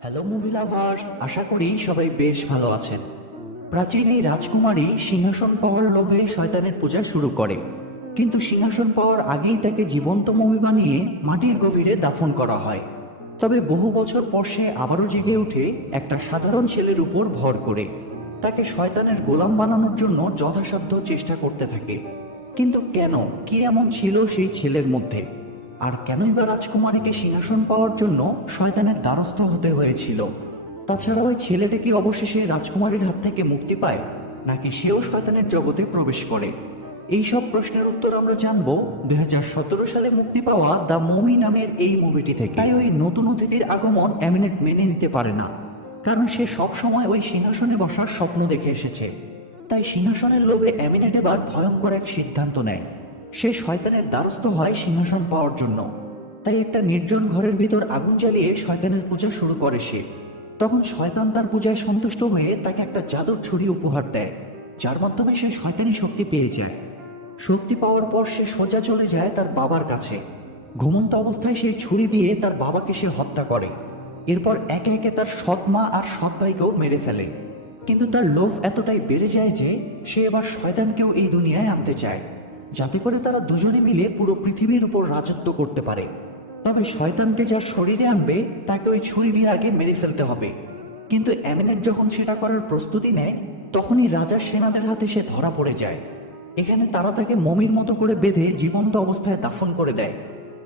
Hello movie lovers আশা করি সবাই বেশ ভালো আছেন। প্রাচীন এই রাজকুমারী সিংহাসন পাওয়ার লোভে শয়তানের পূজা শুরু করে। কিন্তু সিংহাসন পাওয়ার আগেই তাকে জীবন্ত মমি বানিয়ে মাটির গভীরে দাফন করা হয়। তবে বহু বছর পর সে আবারও জেগে ওঠে একটা সাধারণ ছেলের উপর ভর করে। তাকে শয়তানের গোলাম বানানোর জন্য যথাসাধ্য চেষ্টা করতে থাকে। কিন্তু কেন? কি এমন ছিল সেই ছেলের মধ্যে? আর কেনই বা রাজকুমারীকে সিংহাসন পাওয়ার জন্য শয়তানের দ্বারস্থ হতে হয়েছিল? তাছাড়া ওই ছেলেটা কি অবশেষে রাজকুমারীর হাত থেকে মুক্তি পায়, নাকি সেও শয়তানের জগতে প্রবেশ করে? এই সব প্রশ্নের উত্তর আমরা জানব দু হাজার সতেরো সালে মুক্তি পাওয়া দ্য মুভি নামের এই মুভিটি থেকে। তাই ওই নতুন অতিথির আগমন অ্যামিনেট মেনে নিতে পারে না, কারণ সে সব সময় ওই সিংহাসনে বসার স্বপ্ন দেখে এসেছে। তাই সিংহাসনের লোভে অ্যামিনেট এবার ভয়ঙ্কর এক সিদ্ধান্ত নেয়। সে শয়তানের দ্বারস্থ হয় সিংহাসন পাওয়ার জন্য। তাই একটা নির্জন ঘরের ভিতর আগুন জ্বালিয়ে শয়তানের পূজা শুরু করে সে। তখন শয়তান তার পূজায় সন্তুষ্ট হয়ে তাকে একটা জাদুর ছুরি উপহার দেয়, যার মাধ্যমে সে শয়তানি শক্তি পেয়ে যায়। শক্তি পাওয়ার পর সে সোজা চলে যায় তার বাবার কাছে। ঘুমন্ত অবস্থায় সেই ছুরি দিয়ে তার বাবাকে সে হত্যা করে। এরপর একে একে তার সৎ মা আর সৎ ভাইকেও মেরে ফেলে। কিন্তু তার লোভ এতটাই বেড়ে যায় যে সে এবার শয়তানকেও এই দুনিয়ায় আনতে চায়। যাতে করে তারা দুজনে মিলে পুরো পৃথিবীর উপর রাজত্ব করতে পারে। তবে শয়তানকে যার শরীরে আনবে, তাকে ওই ছুরি দিয়ে আগে মেরে ফেলতে হবে। কিন্তু অ্যামিনেট যখন সেটা করার প্রস্তুতি নেয়, তখনই রাজা সেনাদের হাতে সে ধরা পড়ে যায়। এখানে তারা তাকে মমির মতো করে বেঁধে জীবন্ত অবস্থায় দাফন করে দেয়।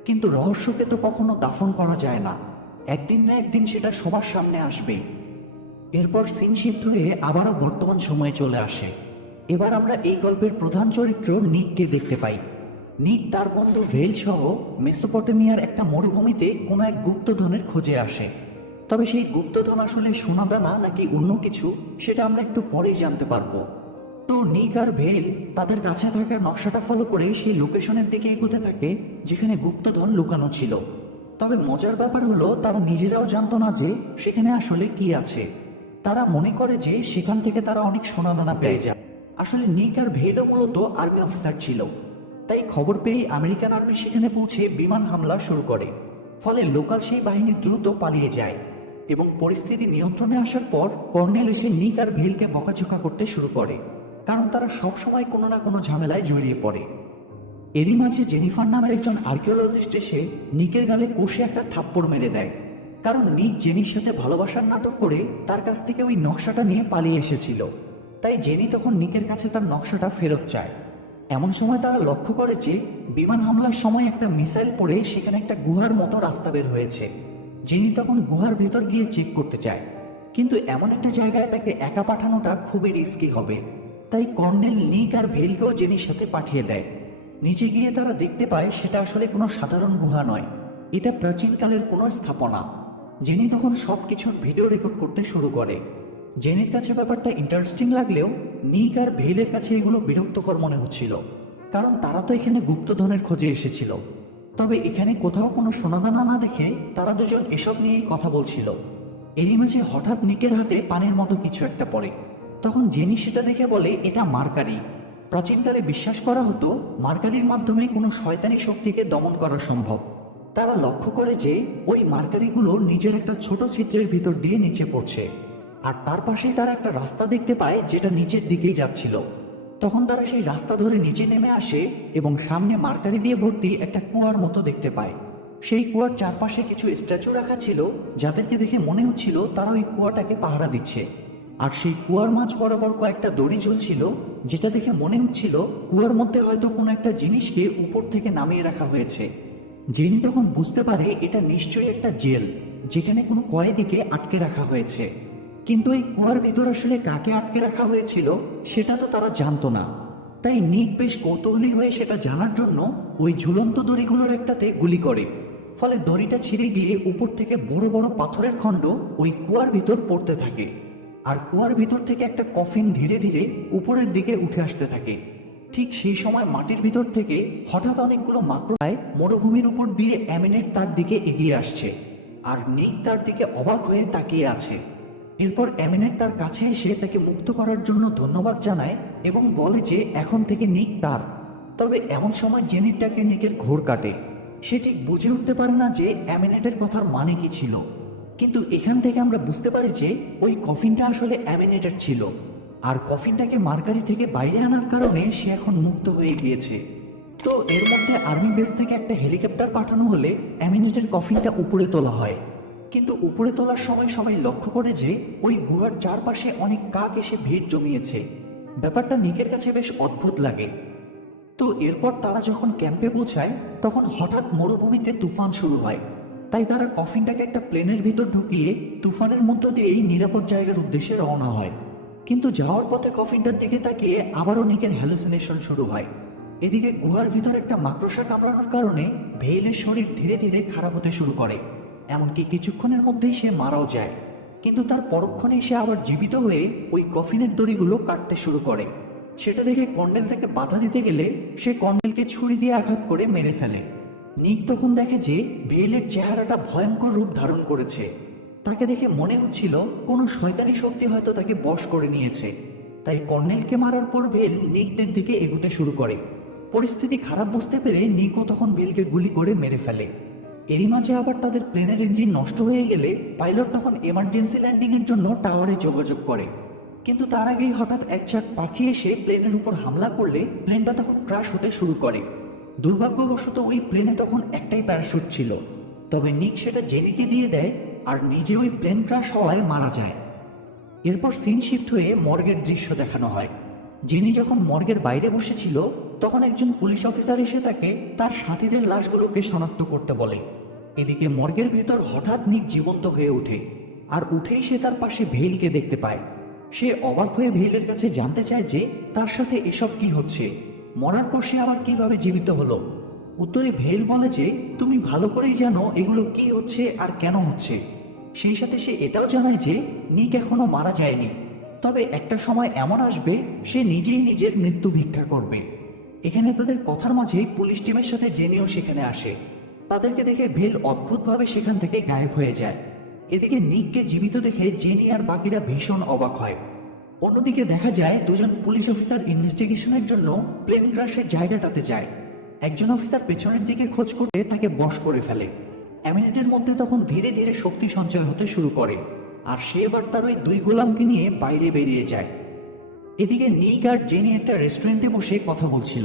কিন্তু রহস্যকে তো কখনো দাফন করা যায় না। একদিন না একদিন সেটা সবার সামনে আসবে। এরপর সিন শিফট হয়ে আবারও বর্তমান সময়ে চলে আসে। এবার আমরা এই গল্পের প্রধান চরিত্র নিককে দেখতে পাই। নিক তার বন্ধু ভেল সহ মেসোপটেমিয়ার একটা মরুভূমিতে কোনো এক গুপ্তধনের খোঁজে আসে। তবে সেই গুপ্তধন আসলে সোনাদানা নাকি অন্য কিছু, সেটা আমরা একটু পরেই জানতে পারব। তো নিক আর ভেল তাদের কাছে থাকা নকশাটা ফলো করে সেই লোকেশনের দিকে এগোতে থাকে, যেখানে গুপ্তধন লুকানো ছিল। তবে মজার ব্যাপার হলো, তারা নিজেরাও জানতো না যে সেখানে আসলে কি আছে। তারা মনে করে যে সেখান থেকে তারা অনেক সোনাদানা পেয়ে যায়। আসলে নিক আর ভেলও মূলত আর্মি অফিসার ছিল। তাই খবর পেয়ে আমেরিকান আর্মি সেখানে পৌঁছে বিমান হামলা শুরু করে। ফলে লোকাল সেই বাহিনী দ্রুত পালিয়ে যায় এবং পরিস্থিতি নিয়ন্ত্রণে আসার পর কর্নেল এসে নিক আর ভেলকে বকাঝোকা করতে শুরু করে, কারণ তারা সবসময় কোনো না কোনো ঝামেলায় জড়িয়ে পড়ে। এরই মাঝে জেনিফার নামের একজন আর্কিওলজিস্ট এসে নিকের গালে কষে একটা থাপ্পড় মেরে দেয়, কারণ নিক জেনির সাথে ভালোবাসার নাটক করে তার কাছ থেকে ওই নকশাটা নিয়ে পালিয়ে এসেছিল। তাই জেনি তখন নিকের কাছে তার নকশাটা ফেরত চায়। এমন সময় তারা লক্ষ্য করে যে বিমান হামলার সময় একটা মিসাইল পড়ে সেখানে একটা গুহার মতো রাস্তা বের হয়েছে। জেনি তখন গুহার ভেতর গিয়ে চেক করতে চায়। কিন্তু এমন একটা জায়গায় তাকে একা পাঠানোটা খুবই রিস্কি হবে। তাই কর্নেল নিক আর ভেলকেও জেনির সাথে পাঠিয়ে দেয়। নিচে গিয়ে তারা দেখতে পায় সেটা আসলে কোনো সাধারণ গুহা নয়। এটা প্রাচীনকালের কোনো স্থাপনা। জেনি তখন সব কিছুর ভিডিও রেকর্ড করতে শুরু করে। জেনির কাছে ব্যাপারটা ইন্টারেস্টিং লাগলেও নিক আর ভেলের কাছে এগুলো বিরক্তকর মনে হচ্ছিল, কারণ তারা তো এখানে গুপ্তধনের খোঁজে এসেছিল। তবে এখানে কোথাও কোনো সোনাদানা না দেখে তারা দুজন এসব নিয়েই কথা বলছিল। এরই মাঝে হঠাৎ নিকের হাতে পানির মতো কিছু একটা পড়ে। তখন জেনি সেটা দেখে বলে, এটা মার্কারি। প্রাচীনকালে বিশ্বাস করা হতো মার্কারির মাধ্যমে কোনো শয়তানি শক্তিকে দমন করা সম্ভব। তারা লক্ষ্য করে যে ওই মার্কারিগুলো নিজের একটা ছোট ছিদ্রের ভিতর দিয়ে নিচে পড়ছে। আর তার পাশেই তারা একটা রাস্তা দেখতে পায় যেটা নিচের দিকেই যাচ্ছিল। তখন তারা সেই রাস্তা ধরে নিচে নেমে আসে এবং সামনে মার্কারি দিয়ে ভর্তি একটা কুয়ার মতো দেখতে পায়। সেই কুয়ার চারপাশে কিছু স্ট্যাচু রাখা ছিল, যাদেরকে দেখে মনে হচ্ছিল তারা ওই কুয়াটাকে পাহারা দিচ্ছে। আর সেই কুয়ার মাছ বরাবর কয়েকটা দড়ি ঝুলছিল, যেটা দেখে মনে হচ্ছিল কুয়ার মধ্যে হয়তো কোনো একটা জিনিসকে উপর থেকে নামিয়ে রাখা হয়েছে। জেনি তখন বুঝতে পারে এটা নিশ্চয়ই একটা জেল, যেখানে কোনো কয়েদিকে আটকে রাখা হয়েছে। কিন্তু এই কুয়ার ভিতর আসলে কাকে আটকে রাখা হয়েছিল, সেটা তো তারা জানতো না। তাই নিক বেশ কৌতূহলী হয়ে সেটা জানার জন্য ওই ঝুলন্ত দড়িগুলোর একটাতে গুলি করে। ফলে দড়িটা ছিঁড়ে গিয়ে উপর থেকে বড় বড় পাথরের খণ্ড ওই কুয়ার ভিতর পড়তে থাকে। আর কুয়ার ভিতর থেকে একটা কফিন ধীরে ধীরে উপরের দিকে উঠে আসতে থাকে। ঠিক সেই সময় মাটির ভিতর থেকে হঠাৎ অনেকগুলো মাকড়ায় মরুভূমির উপর দিয়ে অ্যামিনেট তার দিকে এগিয়ে আসছে। আর নিক তার দিকে অবাক হয়ে তাকিয়ে আছে। এরপর অ্যামিনেট তার কাছে এসে তাকে মুক্ত করার জন্য ধন্যবাদ জানায় এবং বলে যে এখন থেকে নিক তার। তবে এমন সময় জেনিটটাকে নিকের ঘোর কাটে। সে ঠিক বুঝে উঠতে পারে না যে অ্যামিনেটের কথার মানে কি ছিল। কিন্তু এখান থেকে আমরা বুঝতে পারি যে ওই কফিনটা আসলে অ্যামিনেটেড ছিল। আর কফিনটাকে মার্কারি থেকে বাইরে আনার কারণে সে এখন মুক্ত হয়ে গিয়েছে। তো এর মধ্যে আর্মি বেস থেকে একটা হেলিকপ্টার পাঠানো হলে অ্যামিনেটের কফিনটা উপরে তোলা হয়। কিন্তু উপরে তোলার সময় সবাই লক্ষ্য করে যে ওই গুহার চারপাশে অনেক কাক এসে ভিড় জমিয়েছে। ব্যাপারটা নিকের কাছে বেশ অদ্ভুত লাগে। তো এরপর তারা যখন ক্যাম্পে পৌঁছায়, তখন হঠাৎ মরুভূমিতে তুফান শুরু হয়। তাই তারা কফিনটাকে একটা প্লেনের ভিতর ঢুকিয়ে তুফানের মধ্য দিয়েই নিরাপদ জায়গার উদ্দেশ্যে রওনা হয়। কিন্তু যাওয়ার পথে কফিনটার দিকে তাকিয়ে আবারও নিকের হ্যালুসিনেশন শুরু হয়। এদিকে গুহার ভিতর একটা মাকড়সা কামড়ানোর কারণে ভেইলের শরীর ধীরে ধীরে খারাপ হতে শুরু করে। এমনকি কিছুক্ষণের মধ্যেই সে মারাও যায়। কিন্তু তার পরক্ষণেই সে আবার জীবিত হয়ে ওই কফিনের দড়িগুলো কাটতে শুরু করে। সেটা দেখে কর্নেল তাকে বাধা দিতে গেলে সে কর্নেলকে ছুরি দিয়ে আঘাত করে মেরে ফেলে। নিক তখন দেখে যে ভেলের চেহারাটা ভয়ঙ্কর রূপ ধারণ করেছে। তাকে দেখে মনে হচ্ছিল কোনো শয়তানি শক্তি হয়তো তাকে বশ করে নিয়েছে। তাই কর্নেলকে মারার পর ভেল নিকদের দিকে এগুতে শুরু করে। পরিস্থিতি খারাপ বুঝতে পেরে নিকও তখন ভেলকে গুলি করে মেরে ফেলে। এরই মাঝে আবার তাদের প্লেনের ইঞ্জিন নষ্ট হয়ে গেলে পাইলট তখন এমার্জেন্সি ল্যান্ডিং এর জন্য টাওয়ারে যোগাযোগ করে। কিন্তু তার আগেই হঠাৎ এক চাক পাখি এসে প্লেনের উপর হামলা করলে প্লেনটা তখন ক্রাশ হতে শুরু করে। দুর্ভাগ্যবশত ওই প্লেনে তখন একটাই প্যারাশুট ছিল। তবে নিক সেটা জেনিকে দিয়ে দেয় আর নিজে ওই প্লেন ক্রাশ হওয়ায় মারা যায়। এরপর সিন শিফট হয়ে মর্গের দৃশ্য দেখানো হয়। জেনি যখন মর্গের বাইরে বসেছিল, তখন একজন পুলিশ অফিসার এসে তাকে তার সাথীদের লাশগুলোকে শনাক্ত করতে বলে। এদিকে মর্গের ভেতর হঠাৎ নিক জীবন্ত হয়ে ওঠে, আর উঠেই সে তার পাশে ভেইলকে দেখতে পায়। সে অবাক হয়ে ভেইলের কাছে জানতে চায় যে তার সাথে এসব কি হচ্ছে। মরার পর সে আবার কীভাবে জীবিত হলো? উত্তরে ভেইল বলে যে, তুমি ভালো করেই জানো এগুলো কি হচ্ছে আর কেন হচ্ছে। সেই সাথে সে এটাও জানায় যে, নিক এখনও মারা যায়নি। তবে একটা সময় এমন আসবে, সে নিজেই নিজের মৃত্যু ভিক্ষা করবে। এখানে তাদের কথার মাঝে পুলিশ টিমের সাথে জেনেও সেখানে আসে। তাদেরকে দেখে ভেল অদ্ভুতভাবে সেখান থেকে গায়েব হয়ে যায়। এদিকে নিককে জীবিত দেখে জেনি আর বাকিরা ভীষণ অবাক হয়। অন্যদিকে দেখা যায়, দুজন পুলিশ অফিসার ইনভেস্টিগেশনের জন্য প্লেন ক্রাশের জায়গাটাতে যায়। একজন অফিসার পেছনের দিকে খোঁজ করতে তাকে বশ করে ফেলে। অ্যামিনেটের মধ্যে তখন ধীরে ধীরে শক্তি সঞ্চয় হতে শুরু করে, আর সে এবার তার ওই দুই গোলামকে নিয়ে বাইরে বেরিয়ে যায়। এদিকে নিক আর জেনি একটা রেস্টুরেন্টে বসে কথা বলছিল।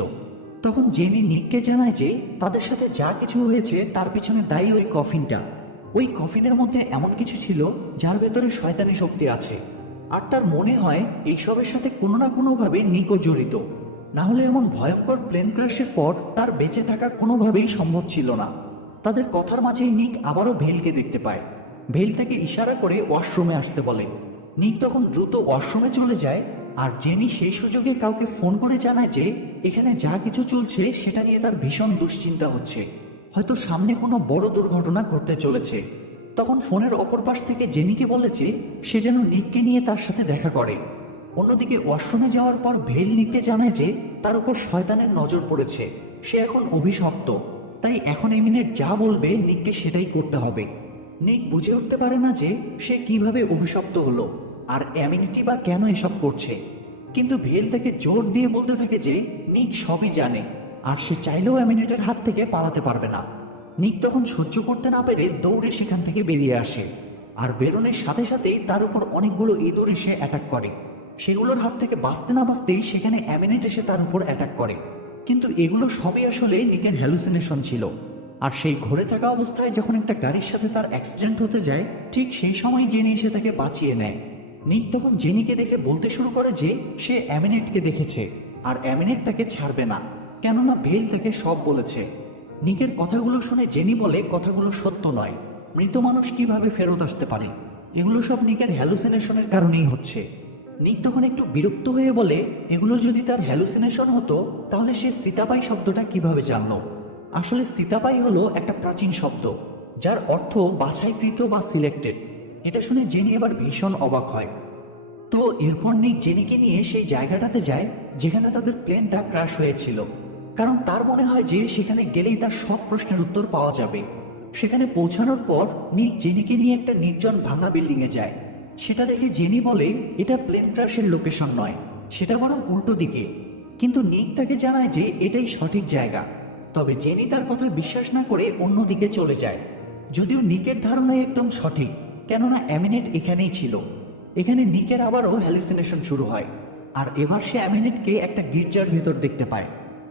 তখন জেনি নিককে জানায় যে তাদের সাথে যা কিছু হয়েছে তার পিছনে দায়ী ওই কফিনটা। ওই কফিনের মধ্যে এমন কিছু ছিল যার ভেতরে শয়তানি শক্তি আছে। আর তার মনে হয় এইসবের সাথে কোনো না কোনোভাবে নিকও জড়িত। না হলে এমন ভয়ঙ্কর প্লেন ক্রাশের পর তার বেঁচে থাকা কোনোভাবেই সম্ভব ছিল না। তাদের কথার মাঝেই নিক আবারও ভেলকে দেখতে পায়। ভেল তাকে ইশারা করে ওয়াশরুমে আসতে বলে। নিক তখন দ্রুত ওয়াশরুমে চলে যায় আর জেনি সেই সুযোগে কাউকে ফোন করে জানায় যে এখানে যা কিছু চলছে সেটা নিয়ে তার ভীষণ দুশ্চিন্তা হচ্ছে। হয়তো সামনে কোনো বড় দুর্ঘটনা ঘটতে চলেছে। তখন ফোনের অপর পাশ থেকে জেনিকে বলেছে সে যেন নিককে নিয়ে তার সাথে দেখা করে। অন্যদিকে ওয়াশরুমে যাওয়ার পর ভেল নিককে জানায় যে তার উপর শয়তানের নজর পড়েছে। সে এখন অভিশপ্ত। তাই এখন এই মিনিট যা বলবে নিককে সেটাই করতে হবে। নিক বুঝে উঠতে পারে না যে সে কীভাবে অভিশপ্ত হলো। আর অ্যামিনিটি বা কেন এসব করছে? কিন্তু ভেল তাকে জোর দিয়ে বলতে থাকে যে, নিক সবই জানে, আর সে চাইলেও অ্যামিনেটের হাত থেকে পালাতে পারবে না। নিক তখন সহ্য করতে না পেরে দৌড়ে সেখান থেকে বেরিয়ে আসে, আর বেরোনের সাথে সাথেই তার উপর অনেকগুলো ইঁদুর এসে অ্যাটাক করে। সেগুলোর হাত থেকে বাঁচতে না বাঁচতেই সেখানে অ্যামিনেট এসে তার উপর অ্যাটাক করে। কিন্তু এগুলো সবই আসলে নিকের হ্যালুসিনেশন ছিল, আর সেই ঘুরে থাকা অবস্থায় যখন একটা গাড়ির সাথে তার অ্যাক্সিডেন্ট হতে যায়, ঠিক সেই সময় জেনে এসে তাকে বাঁচিয়ে নেয়। নিক তখন জেনিকে দেখে বলতে শুরু করে যে সে অ্যামিনেটকে দেখেছে, আর অ্যামিনেট তাকে ছাড়বে না, কেননা ভেল তাকে সব বলেছে। নিকের কথাগুলো শুনে জেনি বলে, কথাগুলো সত্য নয়। মৃত মানুষ কীভাবে ফেরত আসতে পারে? এগুলো সব নিকের হ্যালুসিনেশনের কারণেই হচ্ছে। নিক তখন একটু বিরক্ত হয়ে বলে, এগুলো যদি তার হ্যালুসিনেশন হতো, তাহলে সে সীতাবাই শব্দটা কীভাবে জানলো? আসলে সীতাবাই হলো একটা প্রাচীন শব্দ, যার অর্থ বাছাইকৃত বা সিলেক্টেড এটা শুনে জেনি এবার ভীষণ অবাক হয়। তো এরপর নিক জেনিকে নিয়ে সেই জায়গাটাতে যায়, যেখানে তাদের প্লেনটা ক্রাশ হয়েছিল। কারণ তার মনে হয় যে সেখানে গেলেই তার সব প্রশ্নের উত্তর পাওয়া যাবে। সেখানে পৌঁছানোর পর নিক জেনিকে নিয়ে একটা নির্জন ভাঙা বিল্ডিংয়ে যায়। সেটা দেখে জেনি বলে, এটা প্লেন ক্রাশের লোকেশন নয়, সেটা বরং উল্টো দিকে। কিন্তু নিক তাকে জানায় যে এটাই সঠিক জায়গা। তবে জেনি তার কথা বিশ্বাস না করে অন্যদিকে চলে যায়। যদিও নিকের ধারণাই একদম সঠিক কেননা অ্যামিনেট এখানেই ছিল। এখানে নিকের আবারও হ্যালুসিনেশন শুরু হয়। আর এবার সে অ্যামিনেটকে একটা গির্জার ভেতর দেখতে পায়।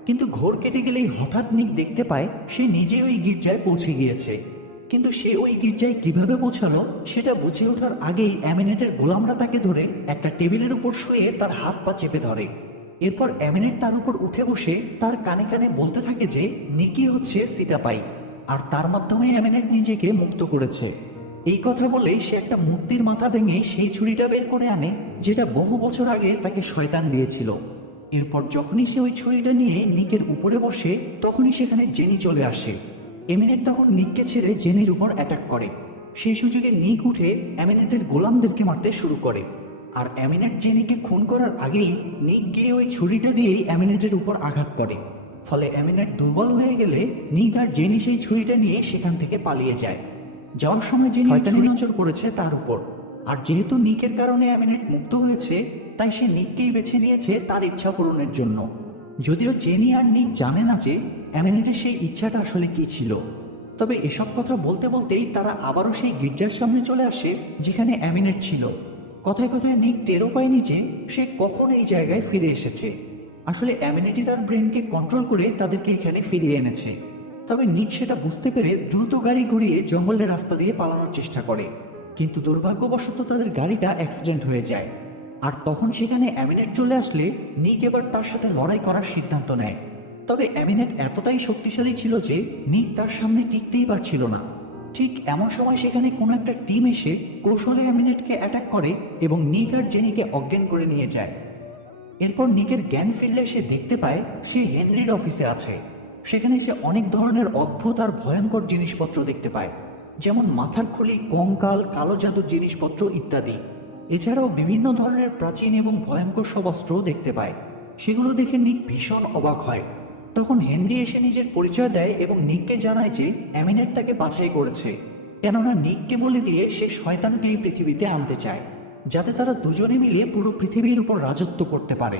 কিন্তু ঘোর কেটে গেলেই হঠাৎ নিক দেখতে পায়, সে নিজে ওই গির্জায় পৌঁছে গিয়েছে। কিন্তু সে ওই গির্জায় কীভাবে পৌঁছালো, সেটা বুঝে ওঠার আগেই অ্যামিনেটের গোলামরা তাকে ধরে একটা টেবিলের উপর শুয়ে তার হাত পা চেপে ধরে। এরপর অ্যামিনেট তার উপর উঠে বসে তার কানে কানে বলতে থাকে যে, নিকি হচ্ছে সিতাপাই। আর তার মাধ্যমে অ্যামিনেট নিজেকে মুক্ত করেছে। এই কথা বলে সে একটা মূর্তির মাথা ভেঙে সেই ছুরিটা বের করে আনে, যেটা বহু বছর আগে তাকে শয়তান দিয়েছিল। এরপর যখনই সে ওই ছুরিটা নিয়ে নিকের উপরে বসে, তখনই সেখানে জেনি চলে আসে। এমিনেট তখন নিককে ছেড়ে জেনির উপর অ্যাটাক করে। সেই সুযোগে নিক উঠে অ্যামিনেটের গোলামদেরকে মারতে শুরু করে। আর অ্যামিনেট জেনিকে খুন করার আগেই নিক গিয়ে ওই ছুরিটা দিয়েই অ্যামিনেটের উপর আঘাত করে। ফলে অ্যামিনেট দুর্বল হয়ে গেলে নিক আর জেনি সেই ছুরিটা নিয়ে সেখান থেকে পালিয়ে যায়। যাওয়ার সময় শয়তানি নজর পড়েছে তার উপর। আর যেহেতু নিকের কারণে অ্যামিনেট মুক্ত হয়েছে তাই সে নিককেই বেছে নিয়েছে তার ইচ্ছা পূরণের জন্য। যদিও জেনি আর নিক জানে না যে অ্যামিনেটের সেই ইচ্ছাটা আসলে কি ছিল। তবে এসব কথা বলতে বলতেই তারা আবারও সেই গির্জার সামনে চলে আসে যেখানে অ্যামিনেট ছিল। কথায় কথায় নিক টেরও পায়নি যে সে কখন এই জায়গায় ফিরে এসেছে। আসলে অ্যামিনিটি তার ব্রেনকে কন্ট্রোল করে তাদেরকে এখানে ফিরিয়ে এনেছে। তবে নিক সেটা বুঝতে পেরে দ্রুত গাড়ি ঘুরিয়ে জঙ্গলের রাস্তা দিয়ে পালানোর চেষ্টা করে। কিন্তু দুর্ভাগ্যবশত তাদের গাড়িটা অ্যাক্সিডেন্ট হয়ে যায়। আর তখন সেখানে অ্যামিনেট চলে আসলে নিক এবার তার সাথে লড়াই করার সিদ্ধান্ত নেয়। তবে অ্যামিনেট এতটাই শক্তিশালী ছিল যে নিক তার সামনে টিকতেই পারছিল না। ঠিক এমন সময় সেখানে কোনো একটা টিম এসে কৌশলে অ্যামিনেটকে অ্যাটাক করে এবং নিক আর জেনিকে অজ্ঞান করে নিয়ে যায়। এরপর নিকের জ্ঞান ফিরলে সে দেখতে পায় সে হেনরির অফিসে আছে। সেখানে সে অনেক ধরনের অদ্ভুত আর ভয়ঙ্কর জিনিসপত্র দেখতে পায়, যেমন মাথার খুলি, কঙ্কাল, কালো জাদুর জিনিসপত্র ইত্যাদি। এছাড়াও বিভিন্ন ধরনের প্রাচীন এবং ভয়ঙ্কর সব অস্ত্রও দেখতে পায়। সেগুলো দেখে নিক ভীষণ অবাক হয়। তখন হেনরি এসে নিজের পরিচয় দেয় এবং নিককে জানায় যে অ্যামিনেট তাকে বাছাই করেছে। কেননা নিককে বলে দিয়ে সে শয়তানকে এই পৃথিবীতে আনতে চায়, যাতে তারা দুজনে মিলে পুরো পৃথিবীর উপর রাজত্ব করতে পারে।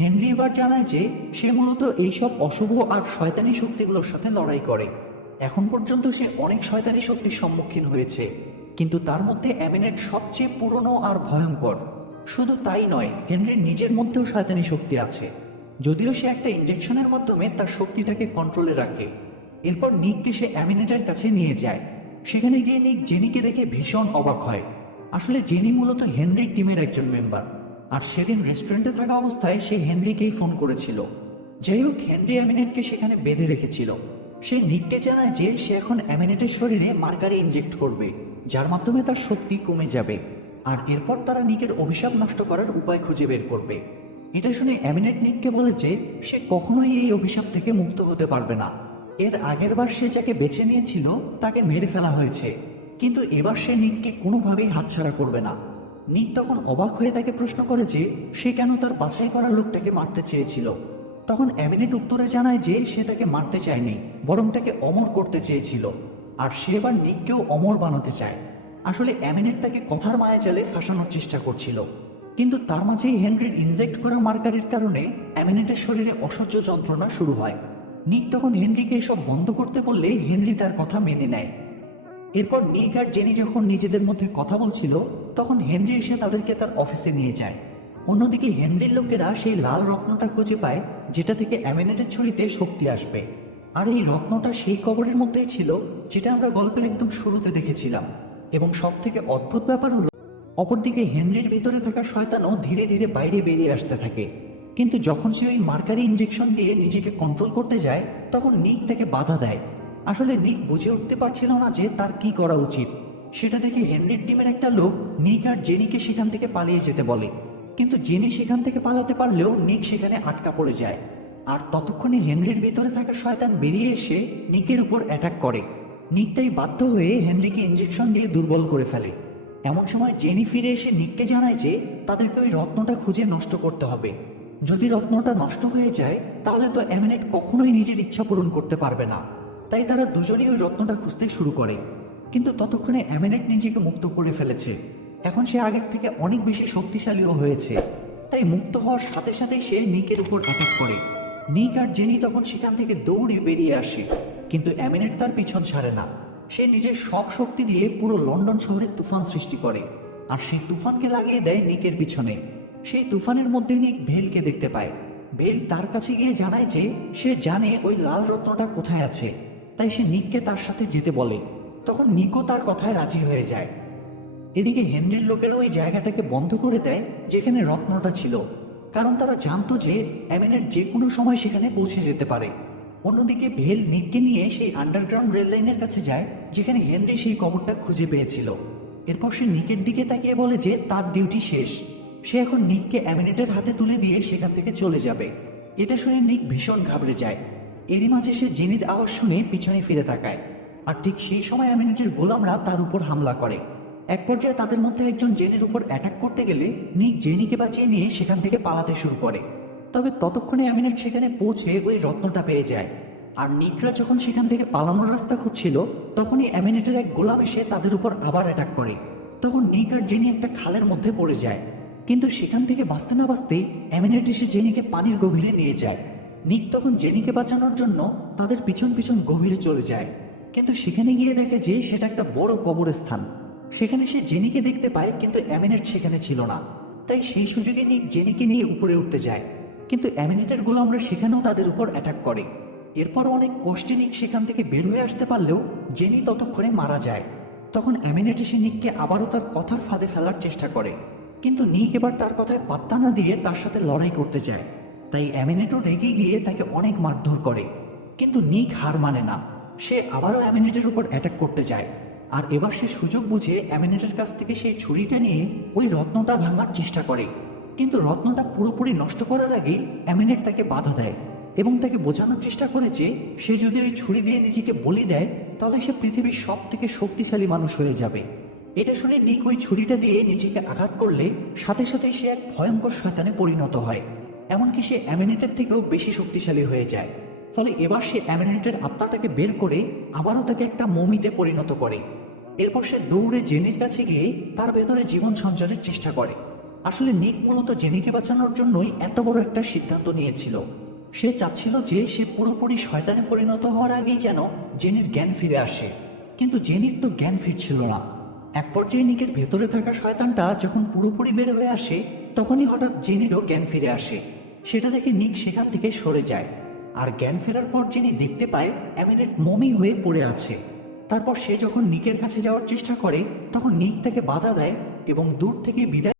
হেনরি এবার জানায় যে, সে মূলত এইসব অশুভ আর শয়তানি শক্তিগুলোর সাথে লড়াই করে। এখন পর্যন্ত সে অনেক শয়তানি শক্তির সম্মুখীন হয়েছে। কিন্তু তার মধ্যে অ্যামিনেট সবচেয়ে পুরনো আর ভয়ঙ্কর। শুধু তাই নয় হেনরির নিজের মধ্যেও শয়তানি শক্তি আছে। যদিও সে একটা ইঞ্জেকশনের মাধ্যমে তার শক্তিটাকে কন্ট্রোলে রাখে। এরপর নিককে সে অ্যামিনেটের কাছে নিয়ে যায়। সেখানে গিয়ে নিক জেনিকে দেখে ভীষণ অবাক হয়। আসলে জেনি মূলত হেনরির টিমের একজন মেম্বার। আর সেদিন রেস্টুরেন্টে থাকা অবস্থায় সে হেনরিকেই ফোন করেছিল। যাই হোক হেনরি অ্যামিনেটকে সেখানে বেঁধে রেখেছিল। সে নিককে জানায় যে সে এখন অ্যামিনেটের শরীরে মার্কারি ইনজেক্ট করবে, যার মাধ্যমে তার শক্তি কমে যাবে। আর এরপর তারা নিকের অভিশাপ নষ্ট করার উপায় খুঁজে বের করবে। এটা শুনে অ্যামিনেট নিককে বলে যে, সে কখনোই এই অভিশাপ থেকে মুক্ত হতে পারবে না। এর আগের বার সে যাকে বেছে নিয়েছিল, তাকে মেরে ফেলা হয়েছে। কিন্তু এবার সে নিককে কোনোভাবেই হাতছাড়া করবে না। নিক তখন অবাক হয়ে তাকে প্রশ্ন করে যে, সে কেন তার বাছাই করা লোকটাকে মারতে চেয়েছিল? তখন অ্যামিনেট উত্তরে জানায় যে, সে তাকে মারতে চায়নি, বরং তাকে অমর করতে চেয়েছিল। আর সে এবার নিককেও অমর বানাতে চায়। আসলে অ্যামিনেট তাকে কথার মায়া জালে ফাঁসানোর চেষ্টা করছিল। কিন্তু তার মাঝেই হেনরির ইনজেক্ট করা মার্কারির কারণে অ্যামিনেটের শরীরে অসহ্য যন্ত্রণা শুরু হয়। নিক তখন হেনরিকে এসব বন্ধ করতে বললে হেনরি তার কথা মেনে নেয়। এরপর নিক আর জেনি যখন নিজেদের মধ্যে কথা বলছিল, তখন হেনরি এসে তাদেরকে তার অফিসে নিয়ে যায়। অন্যদিকে হেনরির লোকেরা সেই লাল রত্নটা খুঁজে পায়, যেটা থেকে অ্যামিনেটের ছড়িতে শক্তি আসবে। আর এই রত্নটা সেই কবরের মধ্যেই ছিল, যেটা আমরা গল্পের একদম শুরুতে দেখেছিলাম। এবং সব থেকে অদ্ভুত ব্যাপার হলো, অপরদিকে হেনরির ভিতরে থাকা শয়তানও ধীরে ধীরে বাইরে বেরিয়ে আসতে থাকে। কিন্তু যখন সে ওই মার্কারি ইঞ্জেকশন দিয়ে নিজেকে কন্ট্রোল করতে যায়, তখন নিক তাকে বাধা দেয়। আসলে নিক বুঝে উঠতে পারছিল না যে তার কি করা উচিত। সেটা দেখে হেনরির টিমের একটা লোক নিক আর জেনিকে সেখান থেকে পালিয়ে যেতে বলে। কিন্তু জেনি সেখান থেকে পালাতে পারলেও নিক সেখানে আটকা পড়ে যায়। আর ততক্ষণে হেনরির ভেতরে থাকা শয়তান বেরিয়ে এসে নিকের উপর অ্যাটাক করে। নিক তাই বাধ্য হয়ে হেনরিকে ইঞ্জেকশন দিয়ে দুর্বল করে ফেলে। এমন সময় জেনি ফিরে এসে নিককে জানায় যে তাদেরকে ওই রত্নটা খুঁজে নষ্ট করতে হবে। যদি রত্নটা নষ্ট হয়ে যায়, তাহলে তো অ্যামিনেট কখনোই নিজের ইচ্ছা পূরণ করতে পারবে না। তাই তারা দুজনেই ওই রত্নটা খুঁজতে শুরু করে। কিন্তু ততক্ষণে অ্যামিনেট নিজেকে মুক্ত করে ফেলেছে। এখন সে আগের থেকে অনেক বেশি শক্তিশালীও হয়েছে। তাই মুক্ত হওয়ার সাথে সাথে সে নিকের উপর অ্যাটাক করে। নিক আর জেনি তখন সেখান থেকে দৌড়ে বেরিয়ে আসে। কিন্তু অ্যামিনেট তার পিছন ছাড়ে না। সে নিজের সব শক্তি দিয়ে পুরো লন্ডন শহরে তুফান সৃষ্টি করে। আর সেই তুফানকে লাগিয়ে দেয় নিকের পিছনে। সেই তুফানের মধ্যে নিক ভেলকে দেখতে পায়। ভেল তার কাছে গিয়ে জানায় যে সে জানে ওই লাল রত্নটা কোথায় আছে। তাই সে নিককে তার সাথে যেতে বলে। তখন নিকও তার কথায় রাজি হয়ে যায়। এদিকে হেনরির লোকেরা ওই জায়গাটাকে বন্ধ করে দেয়, যেখানে রত্নটা ছিল। কারণ তারা জানতো যে অ্যামিনেট যে কোনো সময় সেখানে পৌঁছে যেতে পারে। অন্যদিকে ভেল নিককে নিয়ে সেই আন্ডারগ্রাউন্ড রেল লাইনের কাছে যায়, যেখানে হেনরি সেই কবরটা খুঁজে পেয়েছিল। এরপর সে নিকের দিকে তাকিয়ে বলে যে, তার ডিউটি শেষ। সে এখন নিককে অ্যামিনেটের হাতে তুলে দিয়ে সেখান থেকে চলে যাবে। এটা শুনে নিক ভীষণ ঘাবড়ে যায়। এরই মাঝে সে জেনির আওয়াজ শুনে পিছনে ফিরে তাকায়। আর ঠিক সেই সময় অ্যামিনেটের গোলামরা তার উপর হামলা করে। এক পর্যায়ে তাদের মধ্যে একজন জেনের উপর অ্যাটাক করতে গেলে নিক জেনিকে বাঁচিয়ে নিয়ে সেখান থেকে পালাতে শুরু করে। তবে ততক্ষণে অ্যামিনেট সেখানে পৌঁছে ওই রত্নটা পেয়ে যায়। আর নিকরা যখন সেখান থেকে পালানোর রাস্তা খুঁজছিল, তখনই অ্যামিনেটের এক গোলাম এসে তাদের উপর আবার অ্যাটাক করে। তখন নিক আর জেনি একটা খালের মধ্যে পড়ে যায়। কিন্তু সেখান থেকে বাঁচতে না বাঁচতেই অ্যামিনেট এসে জেনিকে পানির গভীরে নিয়ে যায়। নিক তখন জেনিকে বাঁচানোর জন্য তাদের পিছন পিছন গভীরে চলে যায়। কিন্তু সেখানে গিয়ে দেখে যে সেটা একটা বড় কবরস্থান। সেখানে সে জেনিকে দেখতে পায়, কিন্তু অ্যামিনেট সেখানে ছিল না। তাই সেই সুযোগে নিক জেনিকে নিয়ে উপরে উঠতে যায়। কিন্তু অ্যামিনেটের গোলামরা সেখানেও তাদের উপর অ্যাটাক করে। এরপর অনেক কষ্টে নিক সেখান থেকে বের হয়ে আসতে পারলেও জেনি ততক্ষণে মারা যায়। তখন অ্যামিনেট এসে নিককে আবারও তার কথার ফাঁদে ফেলার চেষ্টা করে। কিন্তু নিক এবার তার কথায় পাত্তা না দিয়ে তার সাথে লড়াই করতে চায় তাই অ্যামিনেটও রেগে গিয়ে তাকে অনেক মারধর করে, কিন্তু নিক হার মানে না। সে আবারও অ্যামিনেটের উপর অ্যাটাক করতে যায়। আর এবার সে সুযোগ বুঝে অ্যামিনেটের কাছ থেকে সেই ছুরিটা নিয়ে ওই রত্নটা ভাঙার চেষ্টা করে। কিন্তু রত্নটা পুরোপুরি নষ্ট করার আগেই অ্যামিনেট তাকে বাধা দেয় এবং তাকে বোঝানোর চেষ্টা করে যে সে যদি ওই ছুরি দিয়ে নিজেকে বলি দেয়, তাহলে সে পৃথিবীর সব থেকে শক্তিশালী মানুষ হয়ে যাবে। এটা শুনে নিক ওই ছুরিটা দিয়ে নিজেকে আঘাত করলে সাথে সাথে সে এক ভয়ঙ্কর শয়তানে পরিণত হয়। এমনকি সে অ্যামিনেটের থেকেও বেশি শক্তিশালী হয়ে যায়। ফলে এবার সে অ্যামিনেটের আত্মাটাকে বের করে আবারও তাকে একটা মমিতে পরিণত করে। এরপর সে দৌড়ে জেনির কাছে গিয়ে তার ভেতরে জীবন সঞ্চারের চেষ্টা করে। আসলে নিক মূলত জেনিকে বাঁচানোর জন্যই এত বড় একটা সিদ্ধান্ত নিয়েছিল। সে চাচ্ছিল যে সে পুরোপুরি শয়তানে পরিণত হওয়ার আগেই যেন জেনির জ্ঞান ফিরে আসে। কিন্তু জেনির তো জ্ঞান ফিরছিল না। এক পর্যায়ে নিকের ভেতরে থাকা শয়তানটা যখন পুরোপুরি বের হয়ে আসে, তখনই হঠাৎ জেনিরও জ্ঞান ফিরে আসে। সেটা দেখে নিক সেখান থেকে সরে যায়। আর জ্ঞান ফেরার পর যিনি দেখতে পায় অ্যামিনেট মমি হয়ে পড়ে আছে। তারপর সে যখন নিকের কাছে যাওয়ার চেষ্টা করে, তখন নিক তাকে বাধা দেয় এবং দূর থেকে বিদায়